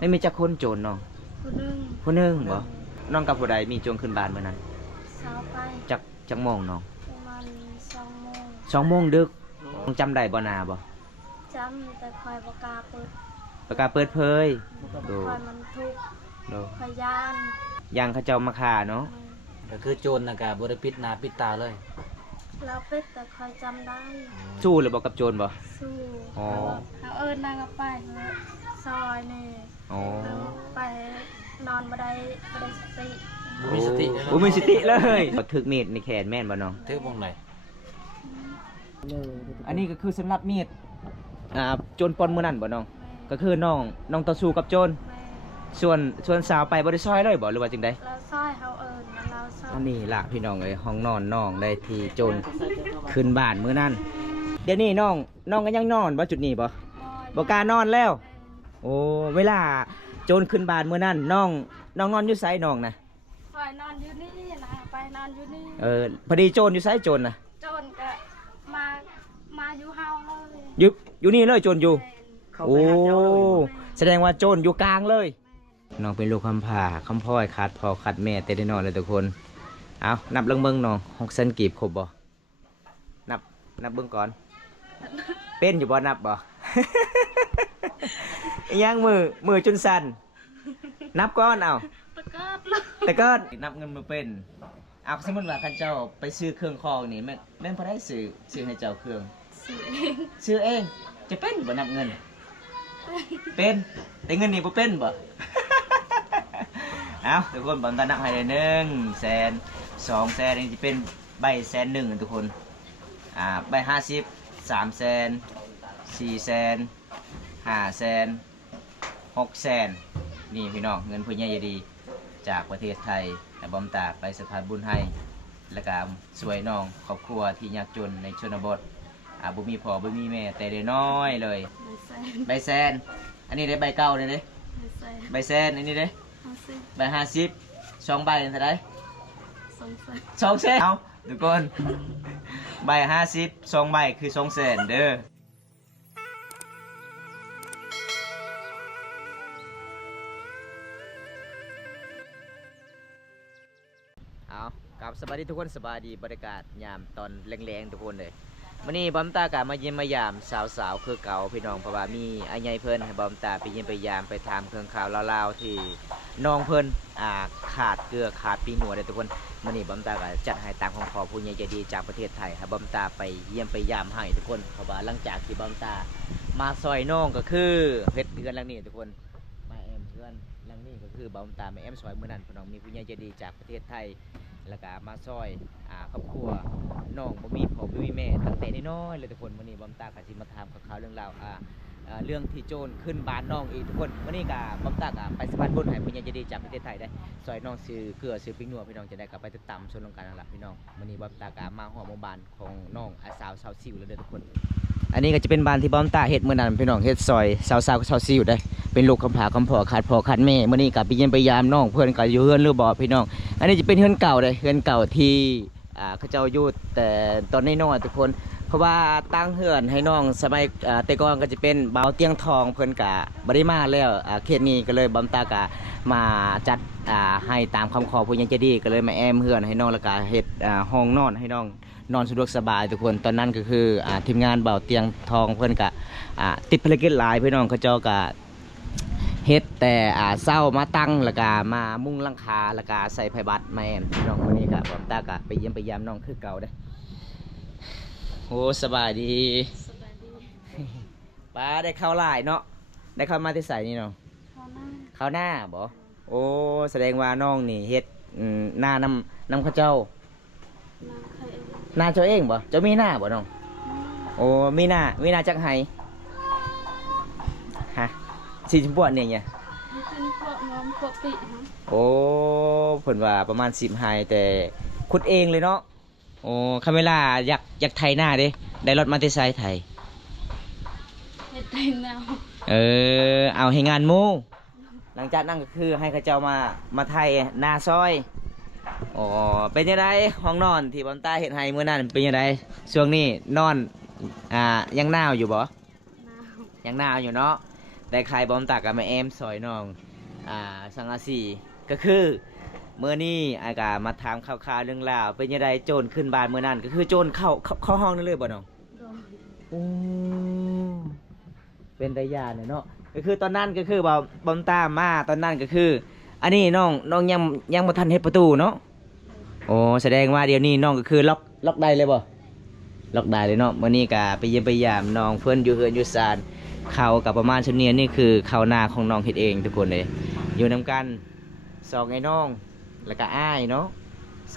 ไม่มีจักคนโจรน้องผู้หนึ่งผู้หนึงบ่น้องกับผู้ใดมีโจรขึ้นบ้านมื้อนั้นสาวไปจักโมงน้อง ประมาณ2 โมง2 โมงดึกน้องจำได้บ่นาบ่จำแต่คอยประกาศเปิดประกาศเปิดเผยโด คอยมันทุกข์ โด คอยยาน ยังเขาเจ้ามาฆ่าเนาะ ก็คือโจรนะกะบ่ได้ปิดหน้าปิดตาเลย เราเป็ดแต่คอยจำได้ สู้หรือบ่กับโจรบ่ สู้ อ๋อ เขาเอิญนางก็ไปซอยนี่ อ๋อ ไปนอนบ่ได้สติ บ่มีสติ โอ้มีสติเลยถึกมีดในแขนแม่นบ่น้อง ถือวงไหน อันนี้ก็คือสำหรับมีดโจรปล้นมื้อนั้นบ่น้องก็คือน้องต่อสู้กับโจร แม่ ส่วนสาวไปบ่ได้ซอยเลยบ่หรือว่าจังได๋ เราซอยเขาเอิญแล้วเราซอย อันนี้ล่ะพี่น้องเอ้ยห้องนอนน้องได้ที่โจรขึ้นบ้านมื้อนั้นเดี๋ยวนี้น้องก็ยังนอนบ่จุดนี้บ่บ่กล้านอนแล้ว โอ้เวลาโจรขึ้นบ้านมื้อนั้นน้องนอนอยู่ไสน้องนะ คอยนอนอยู่นี่นะไปนอนอยู่นี่ พอดีโจรอยู่ไสโจรน่ะ โจนก็มาอยู่เฮาเลย อยู่นี่เลยโจรอยู่ เข้า โอ้ ไปหาเจ้าเลย แสดงว่าโจรอยู่กลางเลยน้องเป็นลูกคำผ่าคำพ่อยขาดพ่อขาดแม่แต่ได้นอนเลยทุกคนเอานับเรื่องเบิ่งน้อง6 เซนกีบครบบ่นับเบิ่งก่อนเป็นอยู่บ่นับบ่ ยังมือจนสั่นนับก่อนเอา ตะเกิดเลย แต่ก็นับเงินมาเป็นเอาสมมติว่าคันเจ้าไปซื้อเครื่องคองนี่แม่นพอได้ซื้อให้เจ้าเครื่อง สื่อเอง ซื้อเองจะเป็นบ่นับเงิน เป็นแต่เงินนี่บ่เป็นบ่ เอาทุกคนผมตอนนับให้ได้100,000 200,000นี่จะเป็นใบ100,000ทุกคนใบ50 300,000 400,000 500,000 600,000นี่พี่น้องเงินผู้ใหญ่ดีจากประเทศไทยและบอมตาไปสถานบุญให้และก็สวยน้องครอบครัวที่ยากจนในชนบทบ่มีพ่อบ่มีแม่แต่ได้น้อยเลย ไม่ใส่ ใบแซนอันนี้ได้ใบเก่าเลยเด้ ไม่ใส่ ใบแซนอันนี้เด้ เอาสิ ใบ50 2 ใบเท่าไหร่ สงสัย 2 แสนเอาทุกคนใบ50 2 ใบคือ2 แสนเด้อเอากับสบายดีทุกคนสบายดีบรรยากาศยามตอนแรงๆทุกคนเลยวันนี้บอมตากะมาเยี่ยมมายามสาวๆคือเก่าพี่น้องเพราะว่ามีไอ้ใหญ่เพิ่นให้บอมตาไปเยี่ยมไปยามไปถามเครื่องข่าวลาวๆที่น้องเพิ่นขาดเกลือขาดปีหนัวเลยทุกคนวันนี้บอมตากะจัดให้ตามของขอผู้ใหญ่ใจดีจากประเทศไทยให้บอมตาไปเยี่ยมไปยามให้ทุกคนเพราะว่าหลังจากที่บอมตามาซอยน้องก็คือเพชรเดือนหลังนี้ทุกคนมาแอมเพื่อนหลังนี้ก็คือบอมตามาแอมซอยเมื่อนั้นพี่น้องมีผู้ใหญ่ใจดีจากประเทศไทยแล้วก็มาซอยครอบครัวน้องบ่มีพ่อบ่มีแม่ตั้งแต่น้อยๆเลยทุกคนวันนี้บอมตาก็สิมาถามข่าวๆเรื่องราวเรื่องที่โจรขึ้นบ้านน้องอีกทุกคนวันนี้ก็บอมตาก็ไปสะพานบุญให้ผู้ใหญ่ใจดีจากประเทศไทยได้ซอยน้องซื้อเกลือซื้อพริกนัวพี่น้องจะได้กลับไปติดตามชมลงกันนั่นล่ะพี่น้องวันนี้บอมตาก็มาฮอดหมู่บ้านของน้องสาวซิวแล้วเด้อทุกคน อันนี้ก็จะเป็นบ้านที่บอมตาเฮ็ดมื้อนั้นพี่น้องเฮ็ดซอยสาวๆก็ซิวได้เป็นลูกคำผาคำพ่อขาดพ่อขาดแม่มื้อนี้ก็ไปเยี่ยมไปยามน้องเพิ่นก็อยู่เฮือนหรือบ่พี่น้องอันนี้จะเป็นเฮือนเก่าเลยเฮือนเก่าที่เขาเจ้าอยู่แต่ตอนน้อยๆทุกคนเพราะว่าตั้งเฮือนให้น้องสมัยแต่ก่อนก็จะเป็นเบาเตียงทองเพิ่นก็บ่ได้มาแล้วเขตนี้ก็เลยบอมตาก็มาจัดให้ตามคำขอผู้ใหญ่ใจดีก็เลยมาแอมเฮือนให้น้องแล้วก็เฮ็ดห้องนอนให้น้องนอนสะดวกสบายทุกคนตอนนั้นก็คือทีมงานเบาเตียงทองเพิ่นก็ติดภารกิจหลายพี่น้องเขาเจ้าก็เฮ็ดแต่เศร้ามาตั้งแล้วก็มามุงหลังคาแล้วก็ใส่ไผบัตรมาแอมพี่น้องวันนี้ก็บอมตาก็ไปเยี่ยมไปยามน้องคือเก่าเด้อโอ้สบายดี สบายดี ป้าได้เข้าหลายเนาะได้เข้ามาที่ใส่นี่เนาะ เขาหน้า เข้าหน้าบ่โอ้แสดงว่าน้องนี่เฮ็ดหน้านำข้าเจ้า นาเคย หน้าเจ้าเองบ่เจ้ามีหน้าบ่น้องโอ้มีหน้าจักไห้ฮะสีชมพูเนี่ยมันเป็นพวกน้อมพวกปีนะ โอ้เพิ่นว่าประมาณ10ไห้แต่ขุดเองเลยเนาะโอ้คาเมล่าอยากไถหน้าเด้ได้รถมาที่ไซไถ เฮ็ดไดแนว เอาให้งานหมู่หลังจากนั้นก็คือให้เขาเจ้ามาไถหน้าซอยอ๋อเป็นยังไงห้องนอนที่บอมตาเฮ็ดให้มื้อนั้นเป็นยังไงช่วงนี้นอนยังหนาวอยู่บ่ หนาว ยังหนาวอยู่เนาะ ได้ขายบอมตากับแม่แอมซอยน้องสังกะสีก็คือเมื่อนี้อากามาถามข่าวๆเรื่องราวเป็นยังไงโจรขึ้นบ้านเมื่อนั้นก็คือโจรเข้าห้องนั่นเลยบ่น้อง โดย โอ้เป็นตายานเนาะก็คือตอนนั้นก็คือบอมตามาตอนนั้นก็คือ อันนี้น้องยังบ่ทันเฮ็ดประตูเนาะโอ้แสดงว่าเดี๋ยวนี้น้องก็คือล็อกได้เลยบ่ล็อกได้เลยเนาะมื้อนี้ก็ไปเยี่ยมไปยามน้องเพิ่นอยู่เฮือนอยู่ศาลเขากับประมาณชั่วนี้นี่คือข้าวนาของน้องเฮ็ดเองทุกคนเลยอยู่นํกันสองไอ้น้องแล้วก็อ้ายเนาะส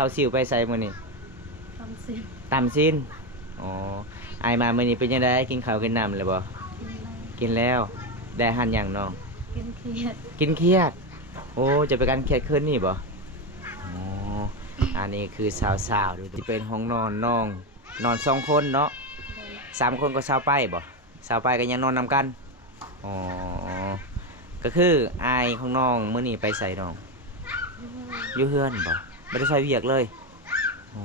าวซิวไปใส่มื้อนี้ ทำสิ ตำซินอ๋ออายมามื้อนี้เป็นยังไงกินข้าวกินน้ำเลยบ่ กินอะไรกินแล้ว ได้หันอย่างน้อง กินเครียด กินเครียด โอ้ จะไปกันเครียดขึ้นนี่บ่อ๋ออันนี้คือสาวๆดูที่เป็นห้องนอนน้อง นอน2 คนเนาะ โดย 3 คนก็สาวไปบ่สาวไปก็ยังนอนนำกัน อ๋อ ก็คืออายของน้องมื้อนี้ไปใส่น้อง อยู่เฮือนบ่บ่ได้ใส่เวียกเลย อ๋อ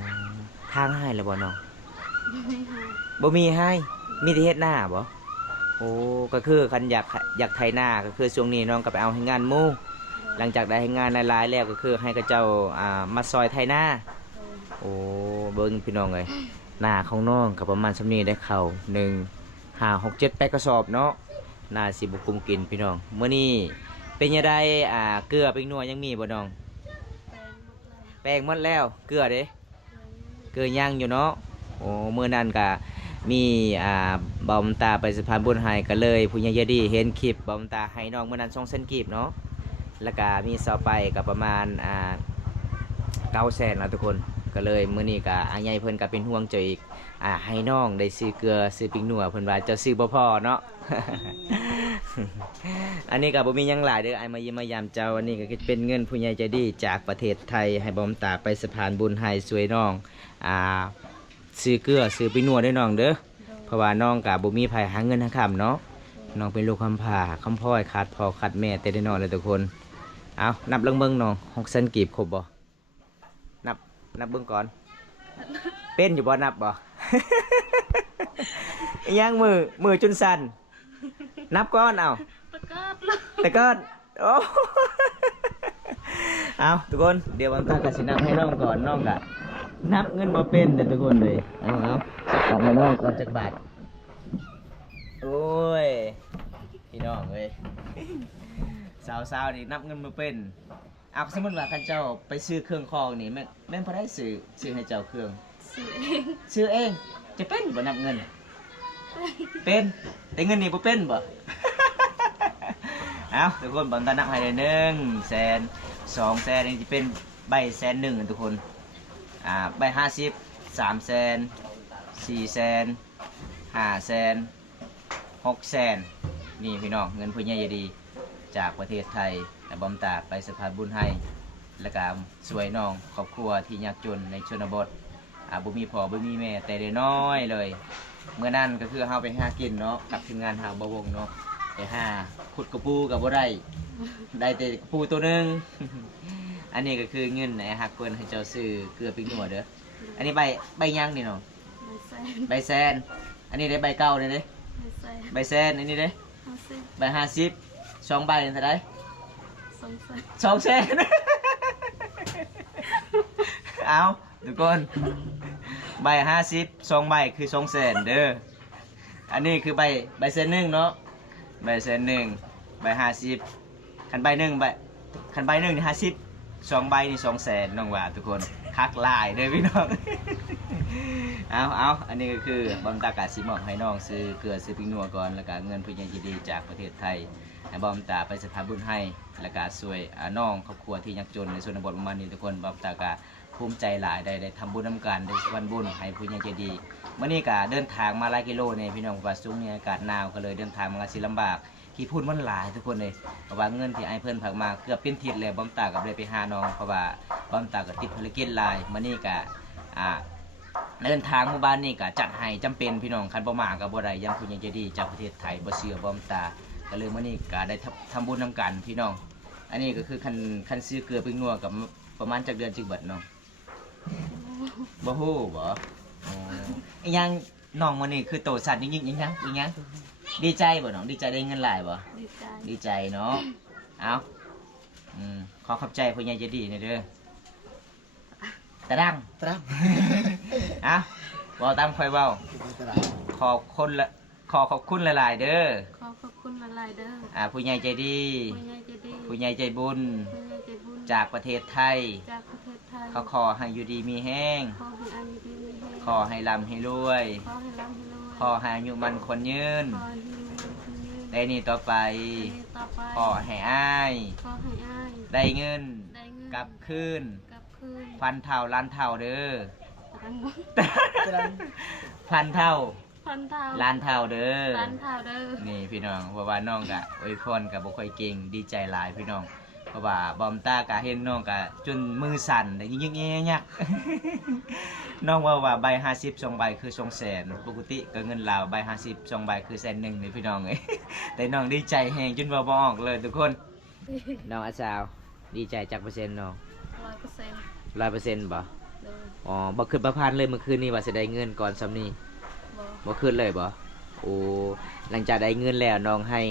ทางให้แล้วบ่น้อง ไม่ให้ บ่มีให้ มีแต่เฮ็ดหน้าบ่ โอ้ ก็คือคันอยากไถหน้าก็คือช่วงนี้น้องก็ไปเอาให้งานหมู่ หลังจากได้ให้งานหลายๆแล้วก็คือให้กับเจ้ามาซอยไถหน้า โดย โอ้เบิ่งพี่น้องเอ้ยหน้าของน้องก็ประมาณส่ำนี้ได้เข้า1 5 6 7 8กระสอบเนาะน่าสิบ่กุมกินพี่น้องมื้อนี้เป็นยังไงเกลือเป็นนัวยังมีบ่น้อง แปลงหมดแล้ว แป้งหมดแล้วเกลือเด้ เลย เกลือยังอยู่เนาะโอ้มื้อนั้นก็มีบอมตาไปสะพานบุญให้ก็เลยผู้ใหญ่ใจดีเห็นคลิปบอมตาให้น้องมื้อนั้น200,000กีบเนาะแล้วก็มีเสาไปก็ประมาณ900,000แล้วทุกคนก็เลยมื้อนี้ก็อาใหญ่เพิ่นก็เป็นห่วงเจ้าอีกให้น้องได้ซื้อเกลือซื้อปิ้งนัวเพิ่นว่าเจ้าซื้อบ่พอเนาะ อันนี้ก็บ่มีหยังหลายเด้อไอ้มาเยี่ยมมายามเจ้าอันนี้ก็เป็นเงินผู้ใหญ่ใจดีจากประเทศไทยให้บอมตาไปสะพานบุญให้ช่วยน้องซื้อเกลือซื้อปิ้งนัวด้วยน้องเด้อ โดย เพราะว่าน้องก็บ่มีไผหาเงินหาค่ำเนาะน้องเป็นลูกคำพร้าคำพ่อยขาดพ่อขาดแม่แต่ได้น้อยเลยทุกคนเอานับเบิ่งน้อง600,000กีบครบบ่นับเบิ่งก่อน เป็นอยู่บ่นับบ่ อิหยังมือจนสั่นนับก่อนเอา ตะกร้าเลย แต่ก็โอ้ เอาทุกคนเดี๋ยวบางตาก็สินับให้น้องก่อนน้องกะนับเงินมาเป็นเด้อทุกคนเลยเอาจับให้น้องก่อนจักบาทโอ้ยพี่น้องเว้ย สาวๆนี่นับเงินมาเป็นเอาสมมติว่าคันเจ้าไปซื้อเครื่องคองนี่แม่นพอได้ซื้อให้เจ้าเครื่อง ซื้อเอง ซื้อเองจะเป็นบ่นับเงิน เป็นแต่เงินนี่บ่เป็นบ่ เอาทุกคนบอลตานับให้ได้100,000 200,000นี่จะเป็นใบ100,000ทุกคนใบ50 300,000 400,000 500,000 600,000นี่พี่น้องเงินผู้ใหญ่ใจดีจากประเทศไทยแต่บอมตาไปสะพานบุญให้และก็สวยน้องครอบครัวที่ยากจนในชนบทบ่มีพ่อบ่มีแม่แต่ได้น้อยเลยเมื่อนั้นก็คือเฮาไปหากินเนาะกับทีมงานหาบ่วงเนาะไปหาขุดกระปูกับบ่ได้ได้แต่กระปูตัวหนึง อันนี้ก็คือเงินไอ้ฮักเพิ่นให้เจ้าซื้อเกลือปิ้งนัวเด้ออันนี้ใบยังนี่เนาะ ไม่ใส่ ใบแซนอันนี้ได้ใบเก่าเลยเด้ ไม่ใส่ ใบแซนอันนี้เด้ เอาสิ ใบ50 2ใบนี่เท่าไหร่ สงสัย 2แสน เอาทุกคนใบ50 2ใบคือ200,000เด้ออันนี้คือใบเซนหนึ่งเนาะใบเซนหนึ่งใบ50คันใบหนึ่งคันใบหนึ่งนี่50 2ใบนี่200,000น้องว่าทุกคนคักหลายเด้อพี่น้อง เอาอันนี้ก็คือบอมตากาสิมอบให้น้องซื้อเกลือซื้อปิ้งนัวก่อนแล้วก็เงินผู้ใหญ่ใจดีจากประเทศไทยให้บอมตาไปสถานบุญให้แล้วก็ช่วยน้องครอบครัวที่ยากจนในชนบทประมาณนี้ทุกคนบอมตากาภูมิใจหลายได้ทำบุญน้ำกันได้วันบุญให้ผู้ใหญ่ใจดีเมื่อนี้ก็เดินทางมาหลายกิโลเนี่ยพี่น้องว่าสูงเนี่ยอากาศหนาวก็เลยเดินทางมาสิลำบากขี้พูดมันหลายทุกคนเลยเพราะว่าเงินที่ไอ้เพิ่นผักมาเกือบเป็นทิศเลยบอมตากับเลยไปหาน้องเพราะว่าบอมตาก็ติดภารกิจหลายเมื่อนี้ก็เดินทางหมู่บ้านนี่ก็จัดให้จำเป็นพี่น้องคันบ่มาก็บ่ได้ยังผู้ใหญ่ใจดีจากประเทศไทยบ่เชื่อบอมตาก็เลยมื้อนี้ก็ได้ทำบุญนํกันพี่น้องอันนี้ก็คือคันซื้อเกลือปิ้งนัวกับประมาณจักเดือนจึงเบิดเนาะบ่ฮู้บ่อ๋ออีหยังน้องมื้อนี้คือโตสัตว์ยิ่งๆอีหยัง ดีใจบ่น้องดีใจได้เงินหลายบ่ ดีใจ ดีใจเนาะเอาขอขอบใจผู้ใหญ่ใจดีหน่อยเด้อตะดัง ตรัง เอาเว้าตามค่อยเว้าขอบคุณละขอขอบคุณหลายๆเด้อ ขอบคุณหลายๆเด้อ ผู้ใหญ่ใจดี ผู้ใหญ่ใจดี ผู้ใหญ่ใจบุญ ผู้ใหญ่ใจบุญ จากประเทศไทย จากประเทศไทย เขาขอให้อยู่ดีมีแห้ง ขอให้อายุดีมีแรง ขอให้ร่ำให้รวย ขอให้ร่ำให้รวย ขอให้อายุมันคนยืน ขอให้มีเงินคนยืน ได้นี่ต่อไป ต่อไป ขอให้อ้าย ขอให้อ้าย ได้เงิน ได้เงิน กลับคืน กลับคืน พันเท่าล้านเท่าเด้อ พัน พันเท่า พันเท่า ล้านเท่าเด้อ ล้านเท่าเด้อ นี่พี่น้องเพราะว่าน้องกะอวยพรกะบ่ค่อยเก่งดีใจหลายพี่น้องเพราะว่าบอมตากะเห็นน้องกะจนมือสั่นแต่ยิ่งๆยัก น้องว่าใบ50 2ใบคือ200,000ปกติก็เงินลาวใบ50 2ใบคือ100,000นี่พี่น้องเอ้ย แต่น้องดีใจแฮงจนเว้าบ่ออกเลยทุกคน น้องอาสาวดีใจจักเปอร์เซ็นต์น้อง 100% 100%บ่ เด้อ อ๋อบ่คิดบ่พันเลยเมื่อคืนนี้ว่าสิได้เงินก่อนซำนี้ บ่ บ่ขึ้นเลยบ่โอ้หลังจากได้เงินแล้วน้องให้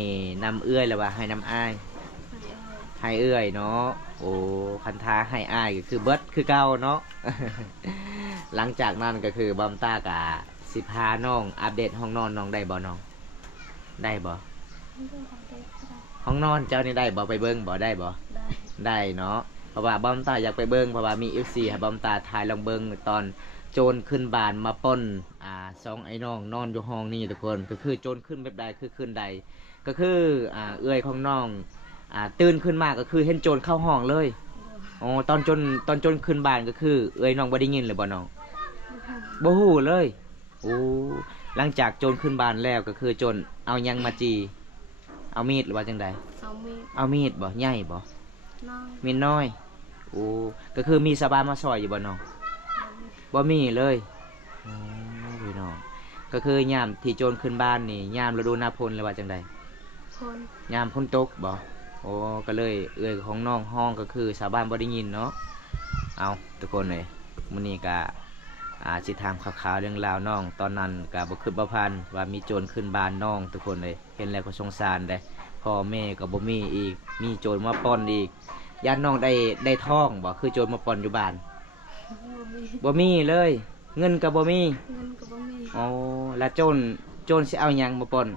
นำเอื้อยแล้วว่าให้นำอ้าย ให้เอื้อยเนาะโอ้คันท้าให้อ้ายก็คือเบิดคือเก่าเนาะ หลังจากนั้นก็คือบอมต้ากะสิพาน้องอัปเดตห้องนอนน้องได้บ่น้องได้บ่ห้องนอนเจ้านี่ได้บ่ไปเบิ่งบ่ได้บ่ ได้ ได้เนาะเพราะว่าบอมต้าอยากไปเบิ่งเพราะว่ามี FC ให้บอมต้าถ่ายลองเบิ่งตอนโจรขึ้นบ้านมาปล้นสองไอ้น้องนอนอยู่ห้องนี่ทุกคนก็คือโจรขึ้นแบบใดคือขึ้นใดก็คือเอื้อยของน้องตื่นขึ้นมาก็คือเห็นโจรเข้าห้องเลยอ๋อตอนโจรขึ้นบ้านก็คือเอื้อยน้องบ่ได้ยินเลยบ่น้องบ่ฮู้เลยโอ้หลังจากโจรขึ้นบ้านแล้วก็คือโจรเอาหยังมาจีเอามีดหรือว่าจังใด เอามีด เอามีดบ่ใหญ่บ่ น้อย มีดน้อยโอ้ก็คือมีสบายมาซอยอยู่บ่น้องบ่มีเลยโอ้พี่น้องก็คือยามที่โจรขึ้นบ้านนี่ยามฤดูหน้าฝนหรือว่าจังใด คน ยามฝนตกบ่โอ้ก็เลยเอื้อยของน้องห้องก็คือชาวบ้านบ่ได้ยินเนาะเอาทุกคนเลยมื้อนี้ก็สิถามข่าวๆเรื่องราวน้องตอนนั้นก็บ่คิดบ่พันว่ามีโจรขึ้นบ้านน้องทุกคนเลยเห็นแล้วก็สงสารเด้พ่อแม่ก็บ่มีอีกมีโจรมาปล้นอีกญาติน้องได้ทองบ่คือโจรมาปล้นอยู่บ้าน บ่มี บ่มีเลย เงินก็บ่มี เงินก็บ่มี โอ้แล้วโจรสิเอาหยังมาปล้น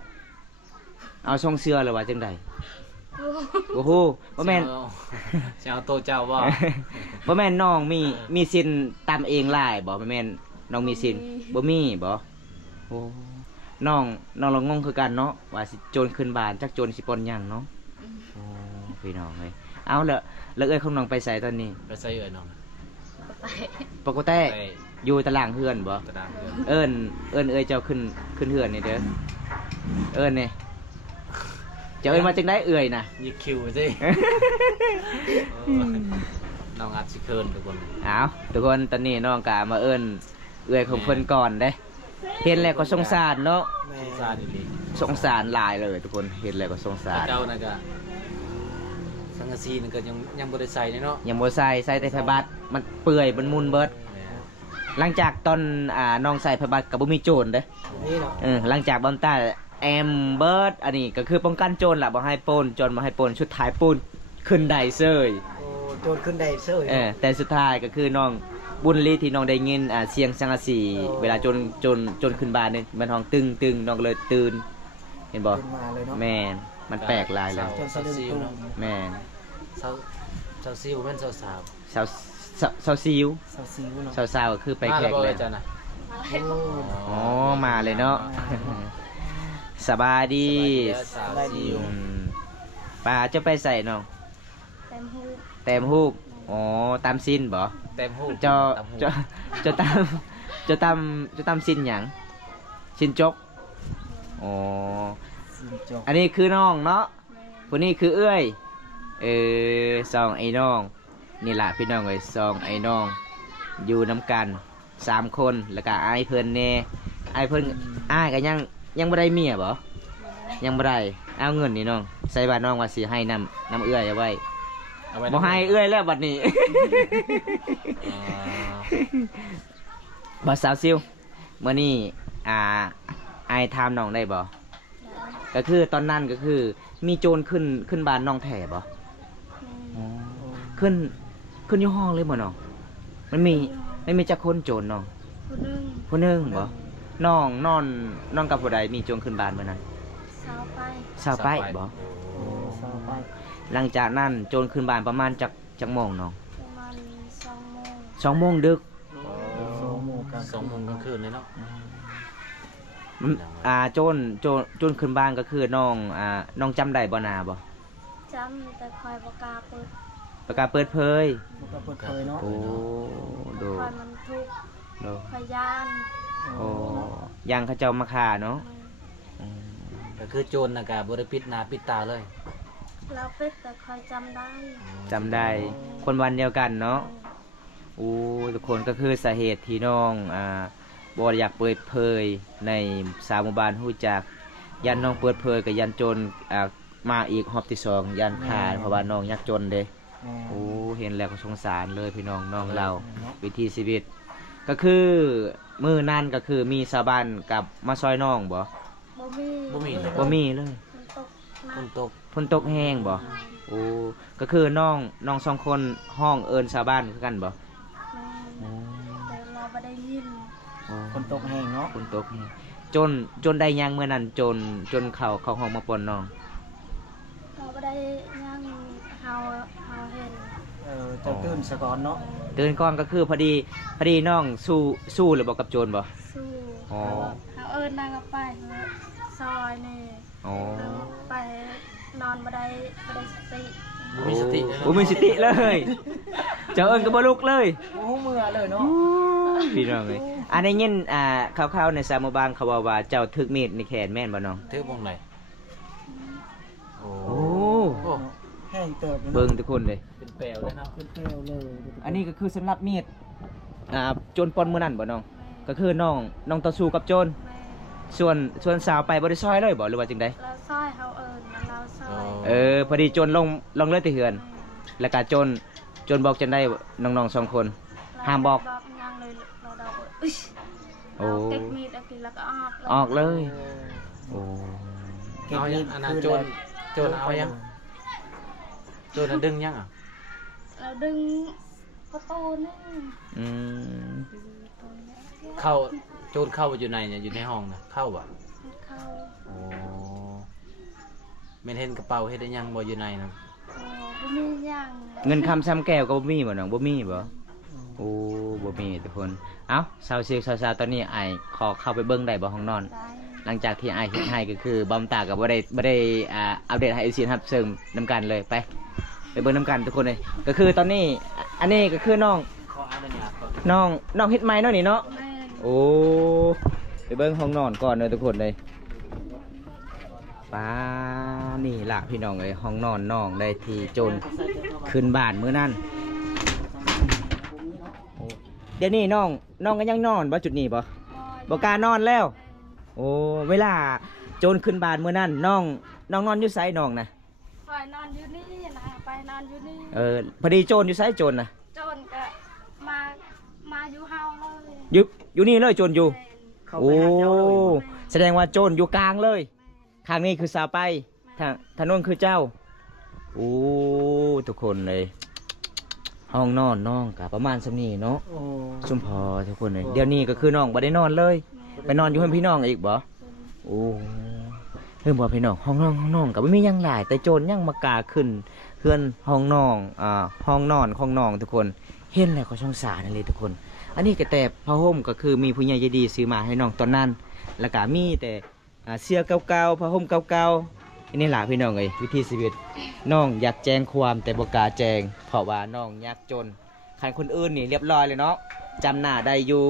เอาทรงเสื้อหรือว่าจังใด โอ้ โอ้โหบ่แม่น จะเอาโตเจ้าบ่ บ่แม่นน้องมีสินตามเองหลายบ่บ่แม่นน้องมีสินบ่มีบ่โอ้น้องเรางงคือกันเนาะว่าสิโจรขึ้นบ้านจักโจรสิปล้นหยังเนาะโอ้พี่น้องเอ้ยเอาแล้วเอ้ยของน้องไปไสตอนนี้ ไปใส่เอ่ยน้อง ไป ปกติ ไป อยู่ตารางเฮือนบ่ ตะดางเดือน เอิ้นเอ้ยเจ้าขึ้นเฮือนนี่เด้อเอิ้นนี่เจ้าเอิ้นมาจังได๋เอ้ยน่ะ ยิกคิวสิน้องอัดสิเคินทุกคน เอาทุกคนตอนนี้น้องกะมาเอิ้นเอื้อยของเพิ่นก่อนเด้เห็นแล้วก็สงสารเนาะ ซาดี สงสารหลายเลยทุกคนเห็นแล้วก็สงสาร เจ้านั่นก็สังกะสีนั่นก็ยังบ่ได้ใส่เนาะ ยังบ่ใส่แต่ไฟบัตรมันเปื่อยมันมุนเบิดหลังจากตอนน้องใส่ไฟบัตรก็บ่มีโจรเด้ นี่เนาะ หลังจากบอมต้าแอมเบิร์ดอันนี้ก็คือป้องกันโจรล่ะบ่ให้ปล้นโจรบ่ให้ปล้นชุดท้ายปูนขึ้นได้เซย โอ้โจรขึ้นได้เซย แต่สุดท้ายก็คือน้องบุญลีที่น้องได้ยินเสียงสังกะสีเวลาโจรขึ้นบ้านนี่มันห้องตึงน้องก็เลยตื่นเห็นบ่ ขึ้นมาเลยเนาะ แม่นมันแปลกหลายเลย จนสะดึ้งตุ้ม แม่น เซาซิวแม่นสาว สาวซิว สาวซิวเนาะ สาวๆก็คือไป มา แข แล้ว ก บ่ เล เอ่ ย ยจ้ะน่ะ โอ้ อ๋อมาเลยเนาะ สบายดี สาวซิว ป้าจะไปใส่น้อง เต็มหู แต้มฮูบอ๋อตามสิ้นบ่ เต็มหูป เจ้า ตามหูป เจ้าตามสิ้นหยังสิ้นจกอ๋อ สิจก อันนี้คือน้องเนาะคนนี้คือเอื้อยซองไอ้น้องนี่ล่ะพี่น้องเอ้ยซองไอ้น้องอยู่น้ำกัน3คนแล้วก็อ้ายเพิ่นแน่อ้ายเพิ่นอ้ายก็ยังบ่ได้เมียบ่ยังบ่ได้เอาเงินนี่น้องใส่บาทน้องว่าสิให้น้ำเอื้อยเอาไว้ เอาไว้ บ่ให้เอื้อยแล้วบัดนี้ อ่า บ่สาวซิวมื้อนี้อ้ายถามน้องได้บ่ ก็คือตอนนั้นก็คือมีโจรขึ้นบ้านน้องแถบ่ แม่ ขึ้นอยู่ห้องเลยบ่น้องมันมีจักคนโจรน้อง ผู้หนึง ผู้หนึงบ่น้องนอนกับผู้ใดมีโจรขึ้นบ้านมื้อนั้น สาวไป สาวไปบ่ เศร้าไป หลังจากนั้นโจรขึ้นบ้านประมาณจักโมงน้อง ประมาณ2 โมง 2 โมงดึก สองโมงกลาง 2 โมงกลางคืนเลยเนาะ โจรขึ้นบ้านก็คือน้องจำได้บ่นาบ่ จำแต่คอยบ่กล้าเปิด ประกาศเปิดเผย มันก็เปิดเผยเนาะ โอ้โด คอยมันทุกข์ โด คอยยาน โอ้ยังเขาเจ้ามาฆ่าเนาะ แม่ อืม ก็คือโจรน่ะก็บ่ได้ปิดหน้าปิดตาเลย แล้วเป็ดแต่คอยจำได้ จำได้คนวันเดียวกันเนาะโอ้ทุกคนก็คือสาเหตุที่น้องบ่อยากเปิดเผยในสามหมู่บ้านฮู้จักยันน้องเปิดเผยกับยันโจรมาอีกรอบที่สองยันฆ่าเพราะว่าน้องยากจนเด้ แม่ โอ้เห็นแล้วก็สงสารเลยพี่น้องเรา เนาะ วิธีชีวิต ก็คือมือนั่นก็คือมีชาวบ้านกับมาซอยน้องบ่ บ่มี บ่มีเลย บ่มีเลย ฝนตกหนักฝนตกฝนตกแห้งบ่โอ้ก็คือน้องสองคนห้องเอิ้นชาวบ้านคือกันบ่ แม่แต่เราบ่ได้ยิน คนตกแห้งเนาะ ฝนตกแห้งจนได้ยังเมื่อนั้นจนเข้าห้องมาปนน้อง เราบ่ได้ยังเฮาเห็น จะตื่นสะก่อนเนาะ เดินก่อนก็คือพอดีน้องสู้หรือบ่กับโจรบ่ สู้ อ๋อ เฮาเอิ้นนางก็ไปซอยนี่ อ๋อ เราไปนอนบ่ได้สติ บ่มีสติเลย โอ้มีสติเลยเจ้าเอิ้นก็บ่ลุกเลย โอ้เมื่อเลยเนาะ พี่น้องเอ้ยอันได้ยินคร่าวๆในสามหมู่บ้านเขาว่าเจ้าถึกมีดในแขนแม่นบ่น้อง ถือวงไหนโอ้ โอ้ โอ้ แห้งเติบเลย เบิ่งทุกคนเลย เป็นแปลวเลยเนาะ เป็นเปลวเลย อันนี้ก็คือสำหรับมีดโจรปล้นมื้อนั้นบ่น้องก็คือน้องต่อสู้กับโจร แม่ ส่วนสาวไปบ่ได้ซอยเลยบ่หรือว่าจังได๋ เราซอยเฮาเอิ้นเราซอย พอดีโจรลงเลยแต่เฮือน แล้วก็โจรบอกจังได้น้องๆ2คน ห้ามบอก ยังเลยเราเดาอึ๊ย โอ้ เราเก็บมีดเอากินแล้วก็ออก ออกเลยโอ้ เอายังอันนั้นโจรเอายังโจรน่ะดึงยังอ่ะ เราดึงประตูนี่ อืม ตัวเนี้ย เข้าโจรเข้าไปอยู่ในเนี่ยอยู่ในห้องน่ะเข้าบ่ เข้า โอ้แม่นเห็นกระเป๋าเฮ็ดได้ยังบ่อยู่ในน่ะ บ่มีอย่าง เงินคำซ้ำแก้วก็บ่มีบ่น้องบ่มีบ่โอ้บ่มีทุกคนเอ้าสาวๆตอนนี้อ้ายขอเข้าไปเบิ่งได้บ่ห้องนอน ได้ หลังจากที่อ้ายเฮ็ดให้ก็คือบอมตาก็บ่ได้อัปเดตให้ FC ครับเสริมนํกันเลยไปเบิ่งนํกันทุกคนเลยก็คือตอนนี้อันนี้ก็คือน้อง ขออนุญาตก่อน น้องเฮ็ดใหม่เนาะนี่เนาะ แม่น โอ้ไปเบิ้งห้องนอนก่อนเลยทุกคนเลยป้านี่ล่ะพี่น้องเลยห้องนอนน้องได้ที่โจรขึ้นบ้านมื้อนั้นโอ้เดี๋ยวนี้น้องก็ยังนอนบ่จุดนี้บ่บ่กล้านอนแล้ว โอ้เวลาโจรขึ้นบ้านมื้อนั้นน้องนอนอยู่ไสน้องนะ คอยนอนอยู่นี่นะไปนอนอยู่นี่ พอดีโจรอยู่ไสโจรนะ โจรก็มาอยู่เฮาเลย อยู่นี่เลยโจรอยู่ เข้า โอ้ ไปหาเจ้าเลย แสดงว่าโจรอยู่กลางเลยทางนี้คือสาวไปทางโน้นคือเจ้าโอ้ทุกคนเลยห้องนอนน้องกับประมาณสำนี้เนาะ โอ้ สุมพอทุกคนเลยเดี๋ยวนี้ก็คือน้องบ่ได้นอนเลย ไปนอนอยู่เพื่อนพี่น้องอีกบ่โอ้เพื่อนบ่พี่น้องห้องน้องก็ไม่มีหยังหลาย แต่โจรยังมากล้าขึ้นเพื่อนห้องน้องห้องนอนของน้องทุกคนเห็นแล้วก็สงสารนั่นเลยทุกคน อันนี้ก็แต่ผ้าห่มก็คือมีผู้ใหญ่ใจดีซื้อมาให้น้องตอนนั้น แล้วก็มีแต่เสื้อเก่าๆผ้าห่มเก่าๆอันนี้ล่ะพี่น้องเอ้ยวิธีชีวิตน้องอยากแจ้งความแต่บ่กล้าแจ้งเพราะว่าน้องยากจนคันคนอื่นนี่เรียบร้อยเลยเนาะจำหน้าได้อยู่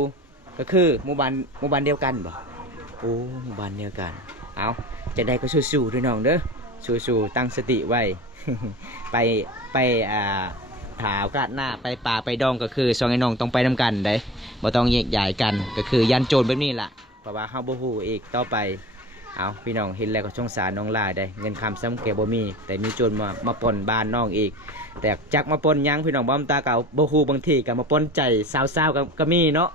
ก็คือหมู่บ้านเดียวกันบ่โอ้หมู่บ้านเดียวกันเอาจะได้ก็สู้ๆด้วยน้องเด้อสู้ๆตั้งสติไว้ ไปถาโอกาสหน้าไปป่าไปดองก็คือสองไอ้น้องต้องไปนำกันได้บ่ต้องแยกย้ายกันก็คือยันโจรแบบนี้ล่ะเพราะว่าเฮาบ่ฮู้อีกต่อไป เอาพี่น้องเห็นแล้วก็สงสารน้องลายได้เงินคำซ้ำแกบ่มีแต่มีโจรมาปล้นบ้านน้องอีก แต่จักมาปล้นหยังพี่น้องบ่ตาเก่าบ่ฮู้บางทีก็มาปล้นใจสาวๆก็มีเนาะ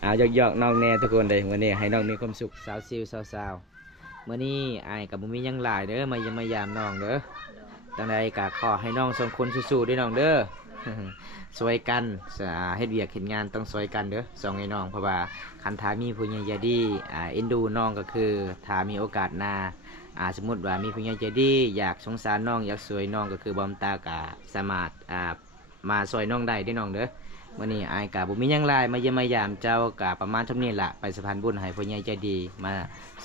เอาหยอกๆน้องแน่ทุกคนเลยมื้อนี้ให้น้องมีความสุขสาวซิวสาวๆมื้อนี้อ้ายก็บ่มีหยังหลายเด้อมาเยี่ยมมายามน้องเด้อจังใดก็ขอให้น้องสองคนสู้ๆด้วยน้องเด้อ ช่วยกันเฮ็ดเวียกเฮ็ดงานต้องช่วยกันเด้อสองไอ้น้องเพราะว่าคันถ้ามีผู้ใหญ่ใจดีเอ็นดูน้องก็คือถ้ามีโอกาสหน้าสมมุติว่ามีผู้ใหญ่ใจดีอยากสงสารน้องอยากช่วยน้องก็คือบอมตาก็สามารถมาช่วยน้องได้เด้อน้องเด้อมื้อนี้อ้ายก็บ่มีหยังหลายมาเยี่ยมมายามเจ้าก็ประมาณเท่านี้ล่ะไปสะพานบุญให้ผู้ใหญ่ใจดีมา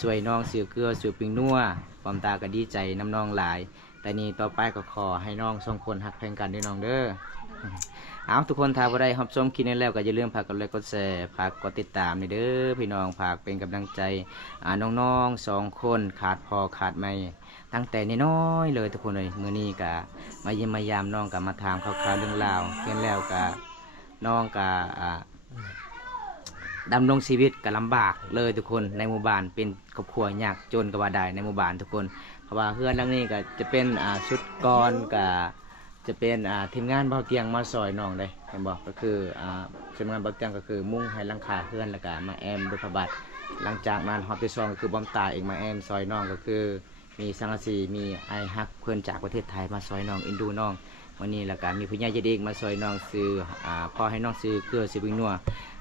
ช่วยน้องซื้อเกลือซื้อปิ้งนัวบอมตาก็ดีใจน้ำน้องหลายแต่นี่ต่อไปก็ขอให้น้องสองคนฮักแพงกันเด้อน้องเด้อ เอาทุกคนถ้าบ่ได้รับชมคลิปนี้แล้วก็อย่าลืมฝากกดไลค์กดแชร์ฝากกดติดตามนี่เด้อพี่น้องฝากเป็นกำลังใจน้องๆ2คนขาดพ่อขาดแม่ตั้งแต่น้อยๆเลยทุกคนเลยมื้อนี้ก็มาเยี่ยมมายามน้องก็มาถามข่าวๆเรื่องราวเพียงแล้วก็น้องก็ดำรงชีวิตก็ลำบากเลยทุกคนในหมู่บ้านเป็นครอบครัวยากจนก็ว่าได้ในหมู่บ้านทุกคนเพราะว่าเฮือนหลังนี้ก็จะเป็นชุดกรก็จะเป็นทีมงานเบาเตียงมาซอยน้องเลยเห็นบอกก็คือทีมงานเบาเตียงก็คือมุ่งให้หลังคาเพื่อนแล้วก็มาแอมด้วยผ้าบัตรหลังจากนั้นฮอตที่สองก็คือบอมตาเองมาแอมซอยน้องก็คือมีสังกะสีมีไอฮักเพื่อนจากประเทศไทยมาซอยน้องอินดูน้องวันนี้แล้วก็มีผู้ใหญ่ใจดีมาซอยน้องซื้อพอให้น้องซื้อเกลือซื้อปิ้งนัว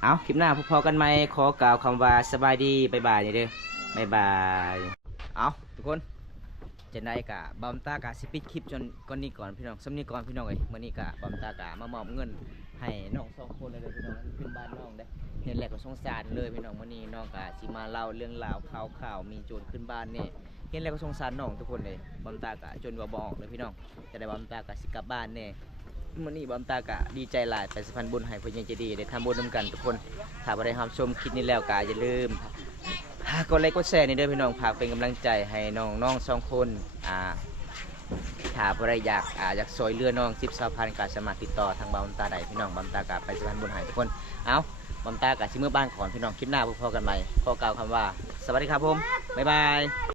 เอาคลิปหน้าพอกันไหมขอกล่าวคำว่าสบายดีบ๊ายบายนี่เด้อบ๊ายบายเอาทุกคนจะได้กะบอมตากะสิปิดคลิปจนก่อนนี้ก่อนพี่น้องสำนี้ก่อนพี่น้องเอ้ยมื้อนี้กะบอมตากะมามอบเงินให้น้องสองคนเลยพี่น้องขึ้นบ้านน้องได้เห็นแล้วก็สงสารเลยพี่น้องมื้อนี้น้องกะสิมาเล่าเรื่องราวข่าวมีโจรขึ้นบ้านนี่เห็นแล้วก็สงสารน้องทุกคนเลยบอมตากะจนว่าบ่ออกเลยพี่น้องจะได้บอมตากะสิกลับบ้านแน่มื้อนี้บอมตากะดีใจหลายไปสะพานบุญให้ผู้ใหญ่ใจดีได้ทำบุญนำกันทุกคนถ้าบ่ได้รับชมคลิปนี้แล้วกะอย่าลืมกดไลค์กดแชร์นี่เด้อพี่น้องฝากเป็นกำลังใจให้น้องสองคนถ้าบ่ได้อยากซอยเรือน้อง10,000ก็สามารถติดต่อทางบอมตาได้พี่น้องบอมตากะไปสะพานบุญให้ทุกคนเอาบอมตากะสิมื้อบ้านก่อนพี่น้องคลิปหน้าพบกันใหม่ขอกล่าวคำว่าสวัสดีครับผมบ๊ายบาย